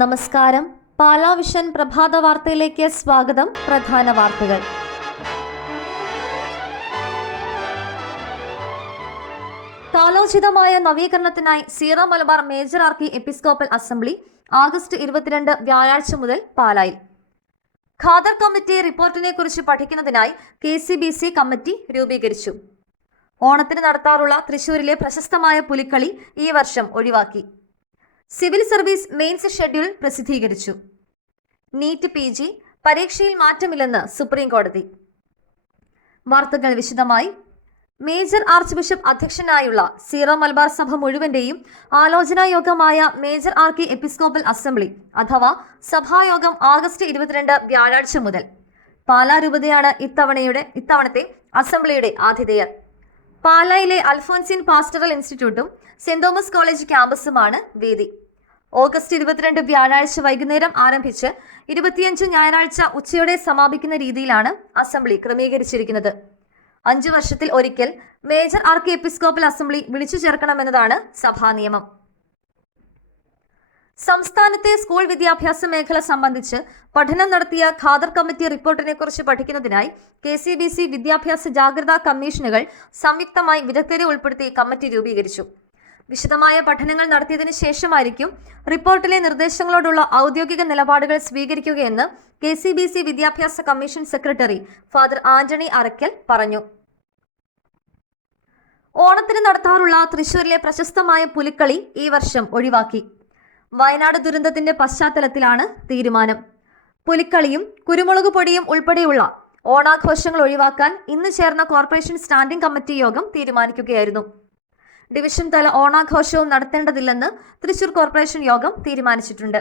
നമസ്കാരം. പാലാ വിഷൻ പ്രഭാത വാർത്തയിലേക്ക് സ്വാഗതം. പ്രധാന വാർത്തകൾ. കാലോചിതമായ നവീകരണത്തിനായി Syro Malabar major archiepiscopal assembly August 22 വ്യാഴാഴ്ച മുതൽ പാലായിൽ. ഖാദർ കമ്മിറ്റി റിപ്പോർട്ടിനെ കുറിച്ച് പഠിക്കുന്നതിനായി KCBC കമ്മിറ്റി രൂപീകരിച്ചു. ഓണത്തിന് നടത്താറുള്ള തൃശൂരിലെ പ്രശസ്തമായ പുലിക്കളി ഈ വർഷം ഒഴിവാക്കി. സിവിൽ സർവീസ് മെയിൻസ് ഷെഡ്യൂൾ പ്രസിദ്ധീകരിച്ചു. നീറ്റ് PG പരീക്ഷയിൽ മാറ്റമില്ലെന്ന് സുപ്രീം കോടതി. വാർത്തകൾ വിശദമായി. മേജർ ആർച്ച് ബിഷപ്പ് അധ്യക്ഷനായുള്ള സീറോ മലബാർ സഭ മുഴുവന്റെയും ആലോചനാ യോഗമായ മേജർ ആർക്കി എപ്പിസ്കോപ്പൽ അസംബ്ലി അഥവാ സഭായോഗം ആഗസ്റ്റ് 22 വ്യാഴാഴ്ച മുതൽ. പാലാ രൂപതയാണ് ഇത്തവണത്തെ അസംബ്ലിയുടെ ആതിഥേയർ. പാലായിലെ അൽഫോൻസിൻ പാസ്റ്ററൽ ഇൻസ്റ്റിറ്റ്യൂട്ടും സെന്റ് തോമസ് കോളേജ് ക്യാമ്പസുമാണ് വേദി. ഓഗസ്റ്റ് 22 വ്യാഴാഴ്ച വൈകുന്നേരം ആരംഭിച്ച് 25 ഞായറാഴ്ച ഉച്ചയോടെ സമാപിക്കുന്ന രീതിയിലാണ് അസംബ്ലി ക്രമീകരിച്ചിരിക്കുന്നത്. 5 വർഷത്തിൽ ഒരിക്കൽ മേജർ ആർക്കി എപ്പിസ്കോപ്പൽ അസംബ്ലി വിളിച്ചു ചേർക്കണമെന്നതാണ് സഭാ നിയമം. സംസ്ഥാനത്തെ സ്കൂൾ വിദ്യാഭ്യാസ മേഖല സംബന്ധിച്ച് പഠനം നടത്തിയ ഖാദർ കമ്മിറ്റി റിപ്പോർട്ടിനെ കുറിച്ച് പഠിക്കുന്നതിനായി KCBC വിദ്യാഭ്യാസ ജാഗ്രതാ കമ്മീഷനുകൾ സംയുക്തമായി വിദഗ്ധരെ ഉൾപ്പെടുത്തി കമ്മിറ്റി രൂപീകരിച്ചു. വിശദമായ പഠനങ്ങൾ നടത്തിയതിനു ശേഷമായിരിക്കും റിപ്പോർട്ടിലെ നിർദ്ദേശങ്ങളോടുള്ള ഔദ്യോഗിക നിലപാടുകൾ സ്വീകരിക്കുകയെന്ന് KCBC വിദ്യാഭ്യാസ commission secretary father Antony Arakkal പറഞ്ഞു. ഓണത്തിന് നടത്താറുള്ള തൃശൂരിലെ പ്രശസ്തമായ പുലിക്കളി ഈ വർഷം ഒഴിവാക്കി. വയനാട് ദുരന്തത്തിന്റെ പശ്ചാത്തലത്തിലാണ് തീരുമാനം. പുലിക്കളിയും കുരുമുളക് പൊടിയും ഉൾപ്പെടെയുള്ള ഓണാഘോഷങ്ങൾ ഒഴിവാക്കാൻ ഇന്ന് ചേർന്ന കോർപ്പറേഷൻ സ്റ്റാൻഡിംഗ് കമ്മിറ്റി യോഗം തീരുമാനിക്കുകയായിരുന്നു. ഡിവിഷൻ തല ഓണാഘോഷവും നടത്തേണ്ടതില്ലെന്ന് തൃശൂർ കോർപ്പറേഷൻ യോഗം തീരുമാനിച്ചിട്ടുണ്ട്.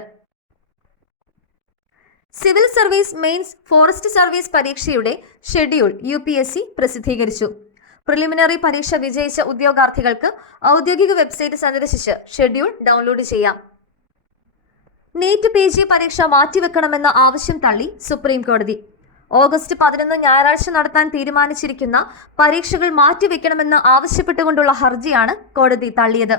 Civil service mains forest service പരീക്ഷയുടെ ഷെഡ്യൂൾ UPSC പ്രസിദ്ധീകരിച്ചു. പ്രിലിമിനറി പരീക്ഷ വിജയിച്ച ഉദ്യോഗാർത്ഥികൾക്ക് ഔദ്യോഗിക വെബ്സൈറ്റ് സന്ദർശിച്ച് ഷെഡ്യൂൾ ഡൗൺലോഡ് ചെയ്യാം. നീറ്റ് PG പരീക്ഷ മാറ്റിവെക്കണമെന്ന ആവശ്യം തള്ളി സുപ്രീം കോടതി. ഓഗസ്റ്റ് 11 ഞായറാഴ്ച നടത്താൻ തീരുമാനിച്ചിരിക്കുന്ന പരീക്ഷകൾ മാറ്റിവെക്കണമെന്ന് ആവശ്യപ്പെട്ടുകൊണ്ടുള്ള ഹർജിയാണ് കോടതി തള്ളിയത്.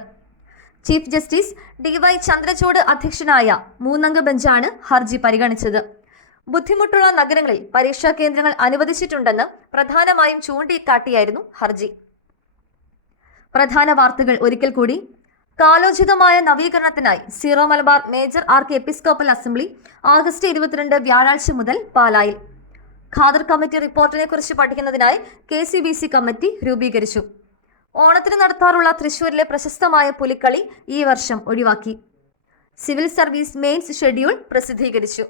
ചീഫ് ജസ്റ്റിസ് DY ചന്ദ്രചൂഡ് അധ്യക്ഷനായ 3-അംഗ ബെഞ്ചാണ് ഹർജി പരിഗണിച്ചത്. ബുദ്ധിമുട്ടുള്ള നഗരങ്ങളിൽ പരീക്ഷാ കേന്ദ്രങ്ങൾ അനുവദിച്ചിട്ടുണ്ടെന്ന് പ്രധാനമായും ചൂണ്ടിക്കാട്ടിയായിരുന്നു ഹർജി. പ്രധാന വാർത്തകൾ ഒരിക്കൽ കൂടി. കാലോചിതമായ നവീകരണത്തിനായി Syro Malabar major archiepiscopal assembly August 22 വ്യാഴാഴ്ച മുതൽ പാലായിൽ. ഖാദർ കമ്മിറ്റി റിപ്പോർട്ടിനെ കുറിച്ച് പഠിക്കുന്നതിനായി KCBC കമ്മിറ്റി രൂപീകരിച്ചു. ഓണത്തിന് നടത്താറുള്ള തൃശൂരിലെ പ്രശസ്തമായ പുലിക്കളി ഈ വർഷം ഒഴിവാക്കി. സിവിൽ സർവീസ് മെയിൻസ് ഷെഡ്യൂൾ പ്രസിദ്ധീകരിച്ചു.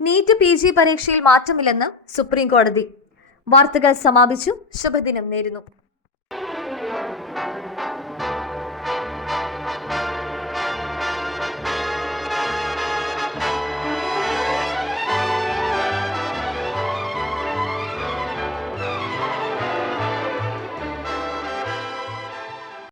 നീറ്റ് PG പരീക്ഷയിൽ മാറ്റമില്ലെന്ന് സുപ്രീം കോടതി. വാർത്തകൾ സമാപിച്ചു. ശുഭദിനം നേരുന്നു.